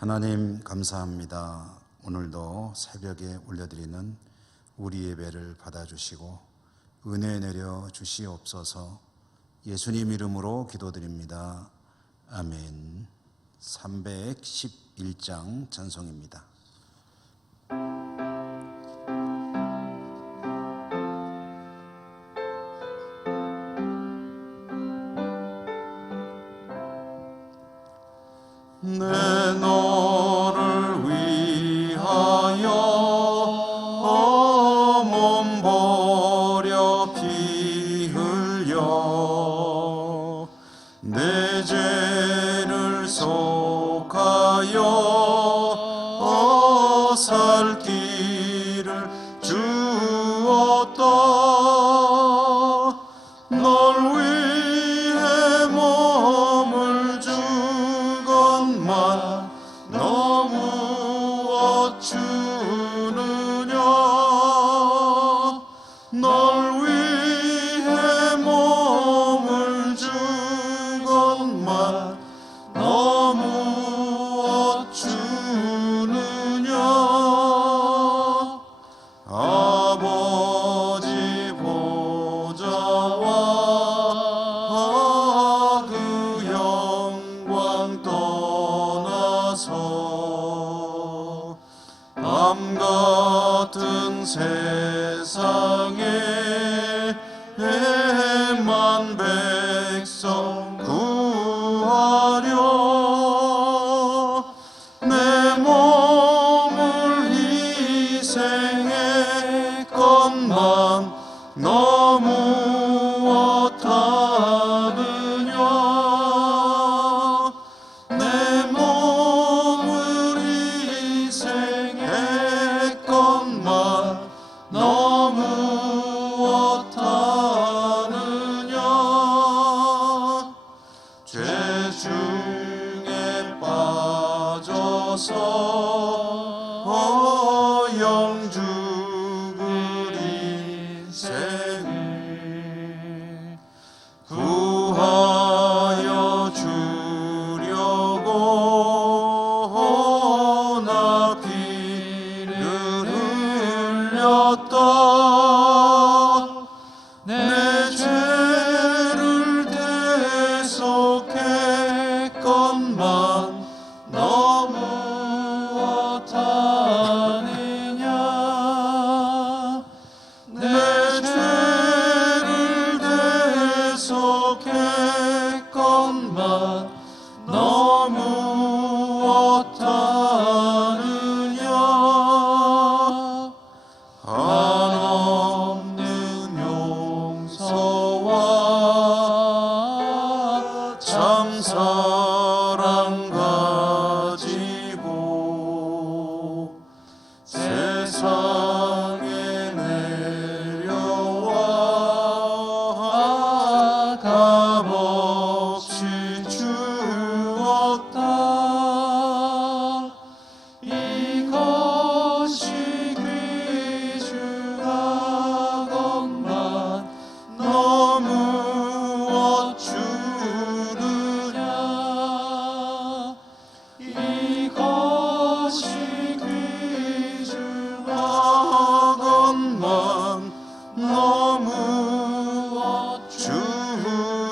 하나님 감사합니다. 오늘도 새벽에 올려드리는 우리 예배를 받아주시고 은혜 내려 주시옵소서. 예수님 이름으로 기도드립니다. 아멘. 311장 찬송입니다. 내 너를 위하여 몸 버려 피 흘려 내 죄를 속하여 살 길을 주었다. 널 위해 몸을 주건만 너무 어쭈느냐. 널 위해 몸을 주건만 너무 어쭈느냐. 아버지 보좌와 그 영광 떠나서 밤 같은 세상에 만 백성 구하려 내 몸을 희생했건만 너무 어떠느냐. 내 몸을 희생했건만 너무 어떠느냐. 죄 중에 빠져서 영 죽을 인생을 구하여 주려고 나 피를 흘렸다. 내 죄를 대속했건만 너무 어떠느냐. 내 죄를 대속했건만 너무 어떠느냐. 한없는 용서와 참사랑 가지고 세상에 내려와 값없이 주었다. 이것이 귀중하건만 너무 어쭈느냐. 이것이 귀중하건만 너무 어쭈느냐.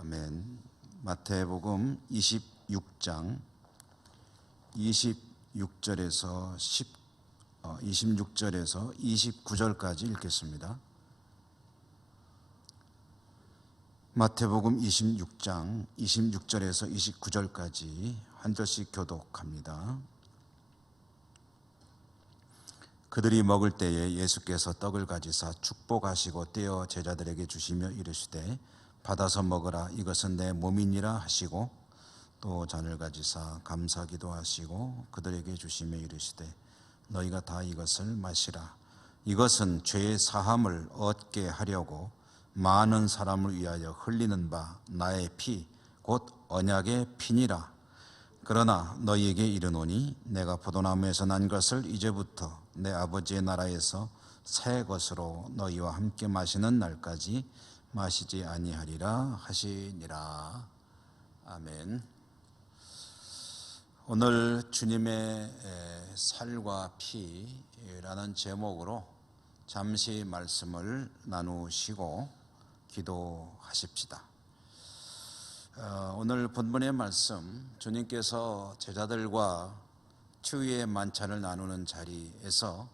아멘. 마태복음 26장 26절에서 29절까지 읽겠습니다. 마태복음 26장 26절에서 29절까지 한 절씩 교독합니다. 그들이 먹을 때에 예수께서 떡을 가지사 축복하시고 떼어 제자들에게 주시며 이르시되 받아서 먹으라, 이것은 내 몸이니라 하시고 또 잔을 가지사 감사기도 하시고 그들에게 주시며 이르시되 너희가 다 이것을 마시라. 이것은 죄의 사함을 얻게 하려고 많은 사람을 위하여 흘리는 바 나의 피 곧 언약의 피니라. 그러나 너희에게 이르노니 내가 포도나무에서 난 것을 이제부터 내 아버지의 나라에서 새 것으로 너희와 함께 마시는 날까지 마시지 아니하리라 하시니라. 아멘. 오늘 주님의 살과 피라는 제목으로 잠시 말씀을 나누시고 기도하십시다. 오늘 본문의 말씀, 주님께서 제자들과 추위의 만찬을 나누는 자리에서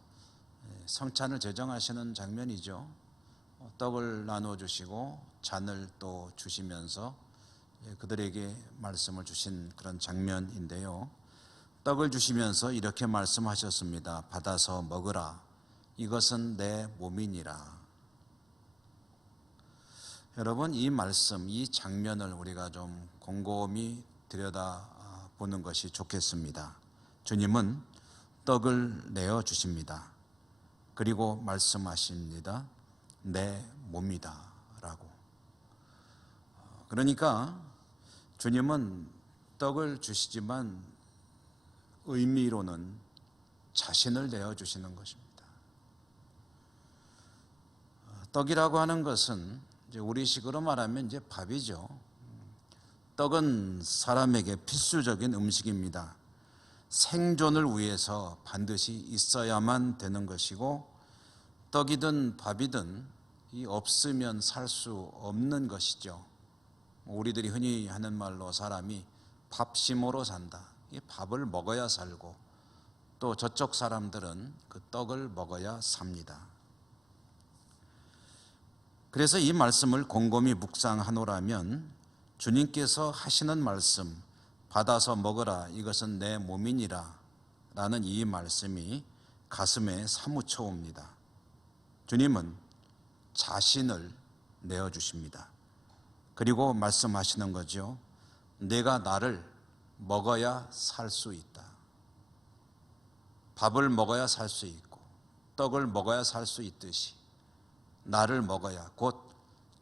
성찬을 제정하시는 장면이죠. 떡을 나누어 주시고 잔을 또 주시면서 그들에게 말씀을 주신 그런 장면인데요. 떡을 주시면서 이렇게 말씀하셨습니다. 받아서 먹으라. 이것은 내 몸이니라. 여러분, 이 말씀, 이 장면을 우리가 좀 곰곰이 들여다보는 것이 좋겠습니다. 주님은 떡을 내어 주십니다. 그리고 말씀하십니다. 내 몸이다 라고. 그러니까 주님은 떡을 주시지만 의미로는 자신을 내어 주시는 것입니다. 떡이라고 하는 것은 이제 우리식으로 말하면 이제 밥이죠. 떡은 사람에게 필수적인 음식입니다. 생존을 위해서 반드시 있어야만 되는 것이고, 떡이든 밥이든 이 없으면 살 수 없는 것이죠. 우리들이 흔히 하는 말로 사람이 밥심으로 산다. 이 밥을 먹어야 살고, 또 저쪽 사람들은 그 떡을 먹어야 삽니다. 그래서 이 말씀을 곰곰이 묵상하노라면 주님께서 하시는 말씀, 받아서 먹으라 이것은 내 몸이니라 라는 이 말씀이 가슴에 사무쳐 옵니다. 주님은 자신을 내어주십니다. 그리고 말씀하시는 거죠. 내가 나를 먹어야 살 수 있다. 밥을 먹어야 살 수 있고 떡을 먹어야 살 수 있듯이 나를 먹어야, 곧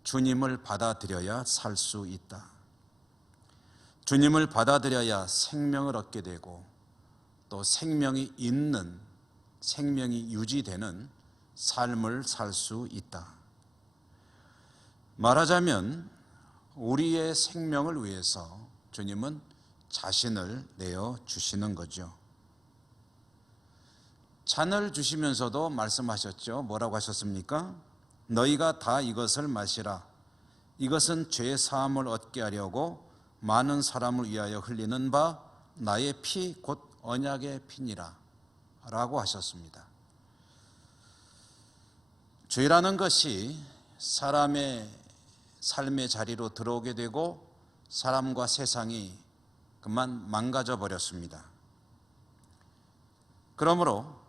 주님을 받아들여야 살 수 있다. 주님을 받아들여야 생명을 얻게 되고, 또 생명이 있는, 생명이 유지되는 삶을 살 수 있다. 말하자면 우리의 생명을 위해서 주님은 자신을 내어 주시는 거죠. 잔을 주시면서도 말씀하셨죠. 뭐라고 하셨습니까? 너희가 다 이것을 마시라. 이것은 죄 사함을 얻게 하려고 많은 사람을 위하여 흘리는 바 나의 피 곧 언약의 피니라 라고 하셨습니다. 죄라는 것이 사람의 삶의 자리로 들어오게 되고 사람과 세상이 그만 망가져 버렸습니다. 그러므로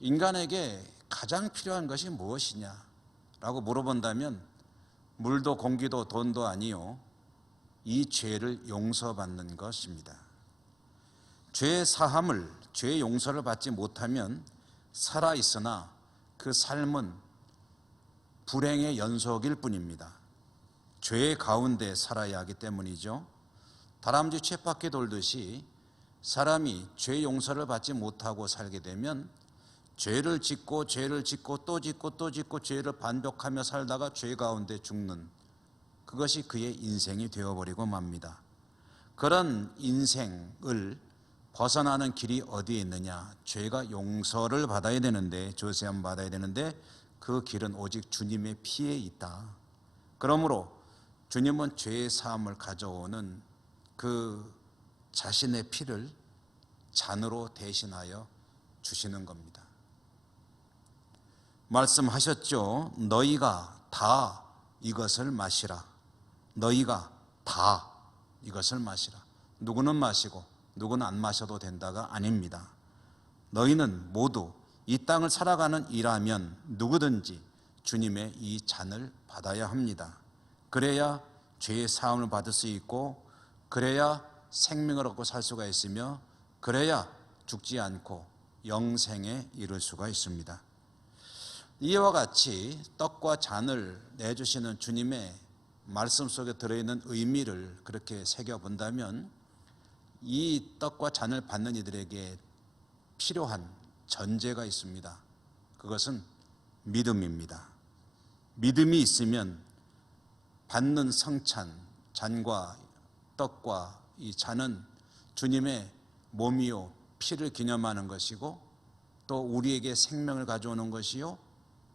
인간에게 가장 필요한 것이 무엇이냐 라고 물어본다면 물도 공기도 돈도 아니요, 이 죄를 용서받는 것입니다. 죄 사함을, 죄 용서를 받지 못하면 살아있으나 그 삶은 불행의 연속일 뿐입니다. 죄 가운데 살아야 하기 때문이죠. 다람쥐 쳇바퀴 돌듯이 사람이 죄 용서를 받지 못하고 살게 되면 죄를 짓고 또 짓고 죄를 반복하며 살다가 죄 가운데 죽는, 그것이 그의 인생이 되어버리고 맙니다. 그런 인생을 벗어나는 길이 어디에 있느냐? 죄가 용서를 받아야 되는데, 죄사함 받아야 되는데 그 길은 오직 주님의 피에 있다. 그러므로 주님은 죄의 사함을 가져오는 그 자신의 피를 잔으로 대신하여 주시는 겁니다. 말씀하셨죠. 너희가 다 이것을 마시라. 너희가 다 이것을 마시라. 누구는 마시고 누구는 안 마셔도 된다가 아닙니다. 너희는 모두 이 땅을 살아가는 이라면 누구든지 주님의 이 잔을 받아야 합니다. 그래야 죄의 사함을 받을 수 있고, 그래야 생명을 얻고 살 수가 있으며, 그래야 죽지 않고 영생에 이를 수가 있습니다. 이와 같이 떡과 잔을 내주시는 주님의 말씀 속에 들어있는 의미를 그렇게 새겨본다면 이 떡과 잔을 받는 이들에게 필요한 전제가 있습니다. 그것은 믿음입니다. 믿음이 있으면 받는 성찬, 잔과 떡과 이 잔은 주님의 몸이요 피를 기념하는 것이고 또 우리에게 생명을 가져오는 것이요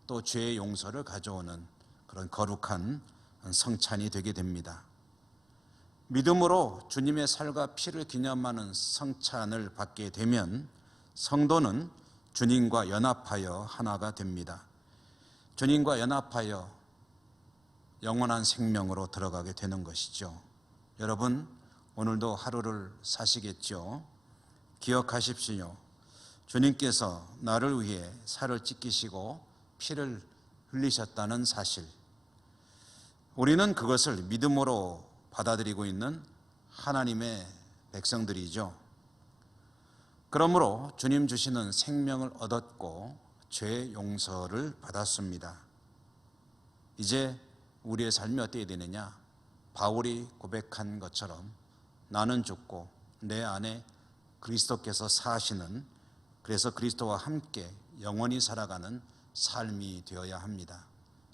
또 죄의 용서를 가져오는 그런 거룩한 성찬이 되게 됩니다. 믿음으로 주님의 살과 피를 기념하는 성찬을 받게 되면 성도는 주님과 연합하여 하나가 됩니다. 주님과 연합하여 영원한 생명으로 들어가게 되는 것이죠. 여러분, 오늘도 하루를 사시겠죠? 기억하십시오. 주님께서 나를 위해 살을 찢기시고 피를 흘리셨다는 사실, 우리는 그것을 믿음으로 받아들이고 있는 하나님의 백성들이죠. 그러므로 주님 주시는 생명을 얻었고 죄 용서를 받았습니다. 이제 우리의 삶이 어떻게 되느냐? 바울이 고백한 것처럼 나는 죽고 내 안에 그리스도께서 사시는, 그래서 그리스도와 함께 영원히 살아가는 삶이 되어야 합니다.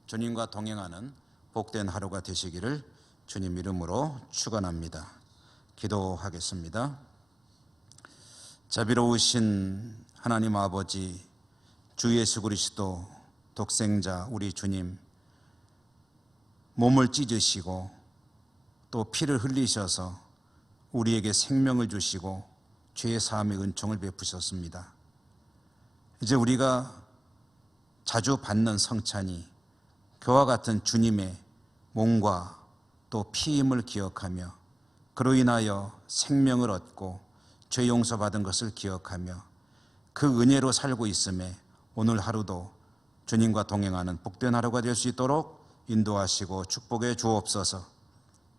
주님과 동행하는 복된 하루가 되시기를 주님 이름으로 축원합니다. 기도하겠습니다. 자비로우신 하나님 아버지, 주 예수 그리스도 독생자 우리 주님, 몸을 찢으시고 또 피를 흘리셔서 우리에게 생명을 주시고 죄의 사함의 은총을 베푸셨습니다. 이제 우리가 자주 받는 성찬이 그와 같은 주님의 몸과 또 피임을 기억하며 그로 인하여 생명을 얻고 죄 용서받은 것을 기억하며 그 은혜로 살고 있음에 오늘 하루도 주님과 동행하는 복된 하루가 될 수 있도록 인도하시고 축복해 주옵소서.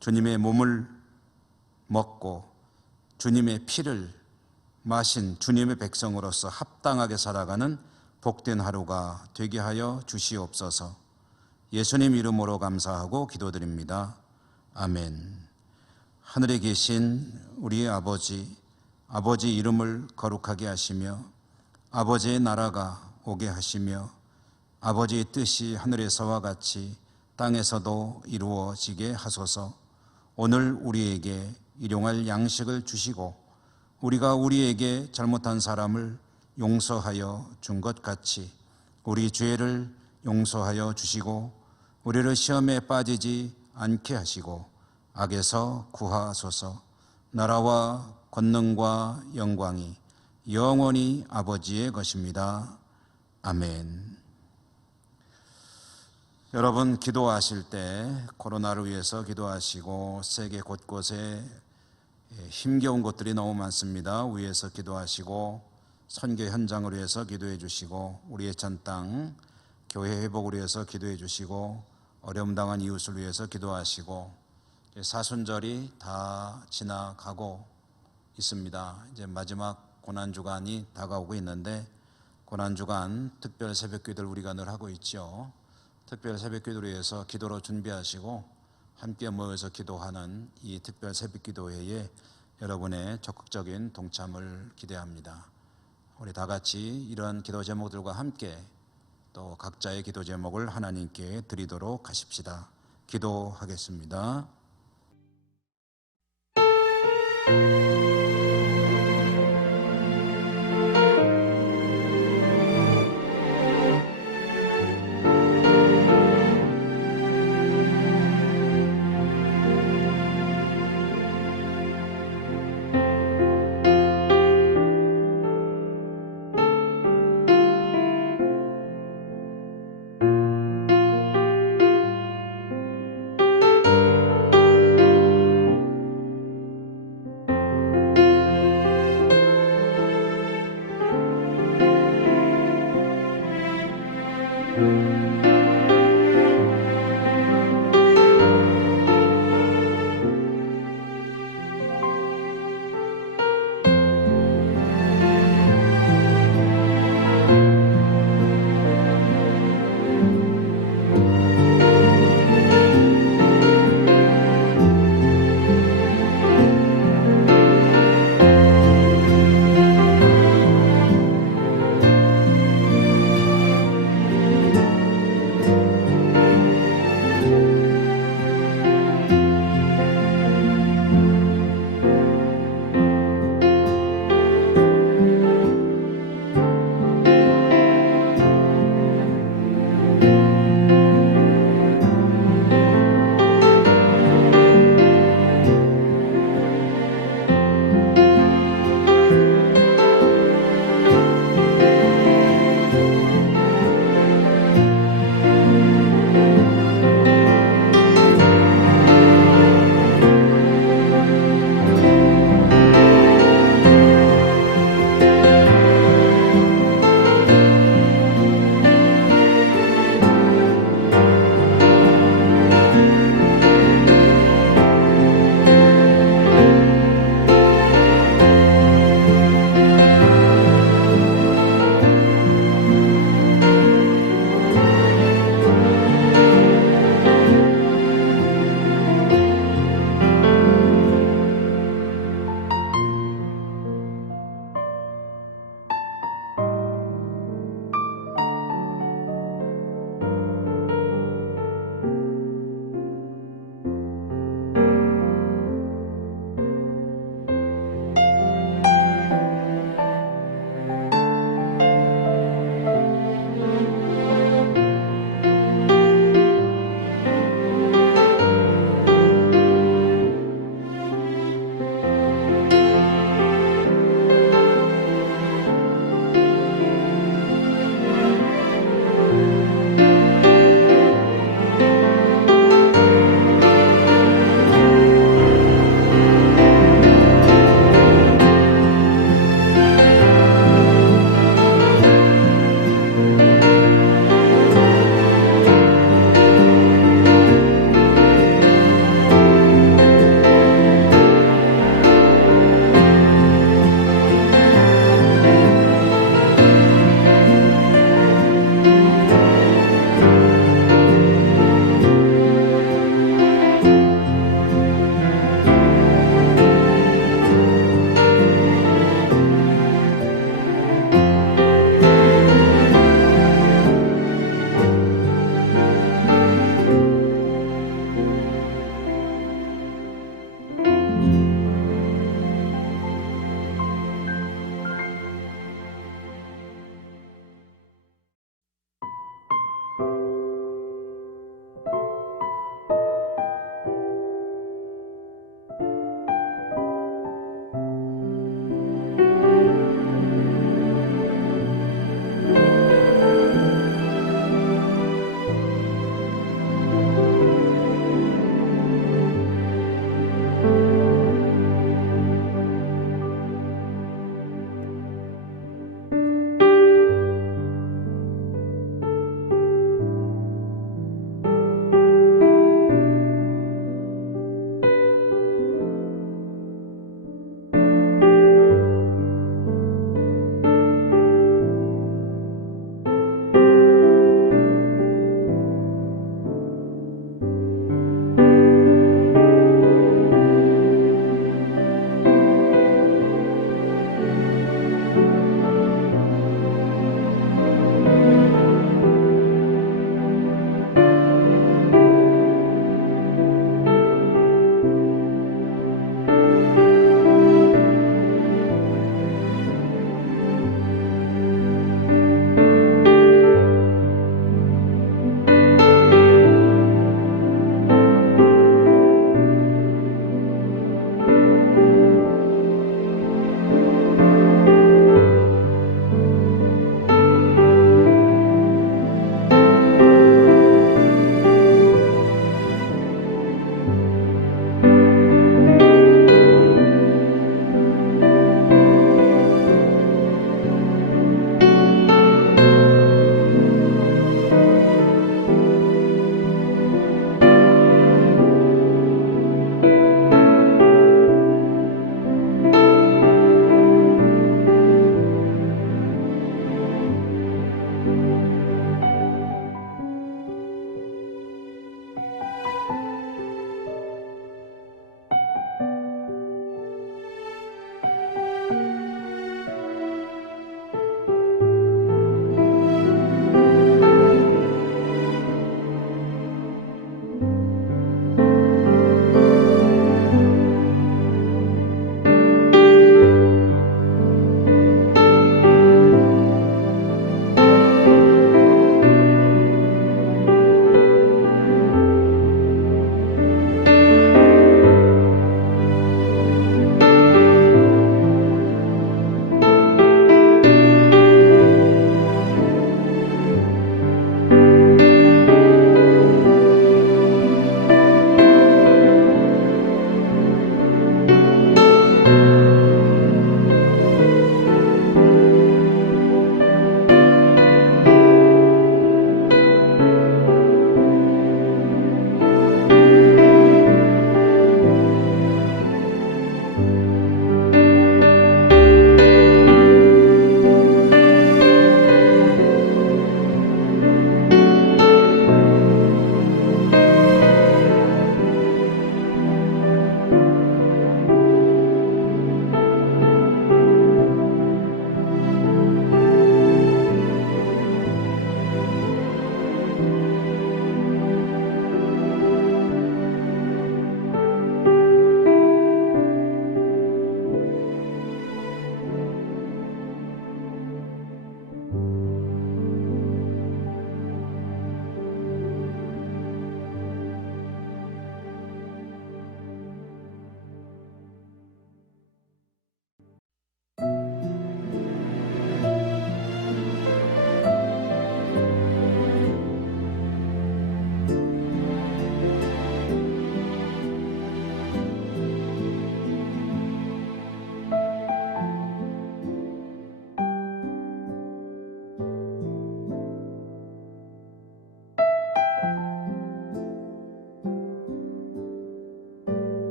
주님의 몸을 먹고 주님의 피를 마신 주님의 백성으로서 합당하게 살아가는 복된 하루가 되게 하여 주시옵소서. 예수님 이름으로 감사하고 기도드립니다. 아멘. 하늘에 계신 우리 아버지, 아버지 이름을 거룩하게 하시며 아버지의 나라가 오게 하시며 아버지의 뜻이 하늘에서와 같이 땅에서도 이루어지게 하소서. 오늘 우리에게 일용할 양식을 주시고 우리가 우리에게 잘못한 사람을 용서하여 준 것 같이 우리 죄를 용서하여 주시고 우리를 시험에 빠지지 않게 하시고 악에서 구하소서. 나라와 권능과 영광이 영원히 아버지의 것입니다. 아멘. 여러분, 기도하실 때 코로나를 위해서 기도하시고 세계 곳곳에 힘겨운 것들이 너무 많습니다. 위에서 기도하시고 선교 현장을 위해서 기도해 주시고 우리의 전 땅 교회 회복을 위해서 기도해 주시고 어려움 당한 이웃을 위해서 기도하시고 사순절이 다 지나가고 있습니다. 이제 마지막 고난주간이 다가오고 있는데 고난주간 특별 새벽기도를 우리가 늘 하고 있죠. 특별 새벽기도를 위해서 기도로 준비하시고 함께 모여서 기도하는 이 특별 새벽기도회에 여러분의 적극적인 동참을 기대합니다. 우리 다 같이 이런 기도 제목들과 함께 또 각자의 기도 제목을 하나님께 드리도록 하십시다. 기도하겠습니다.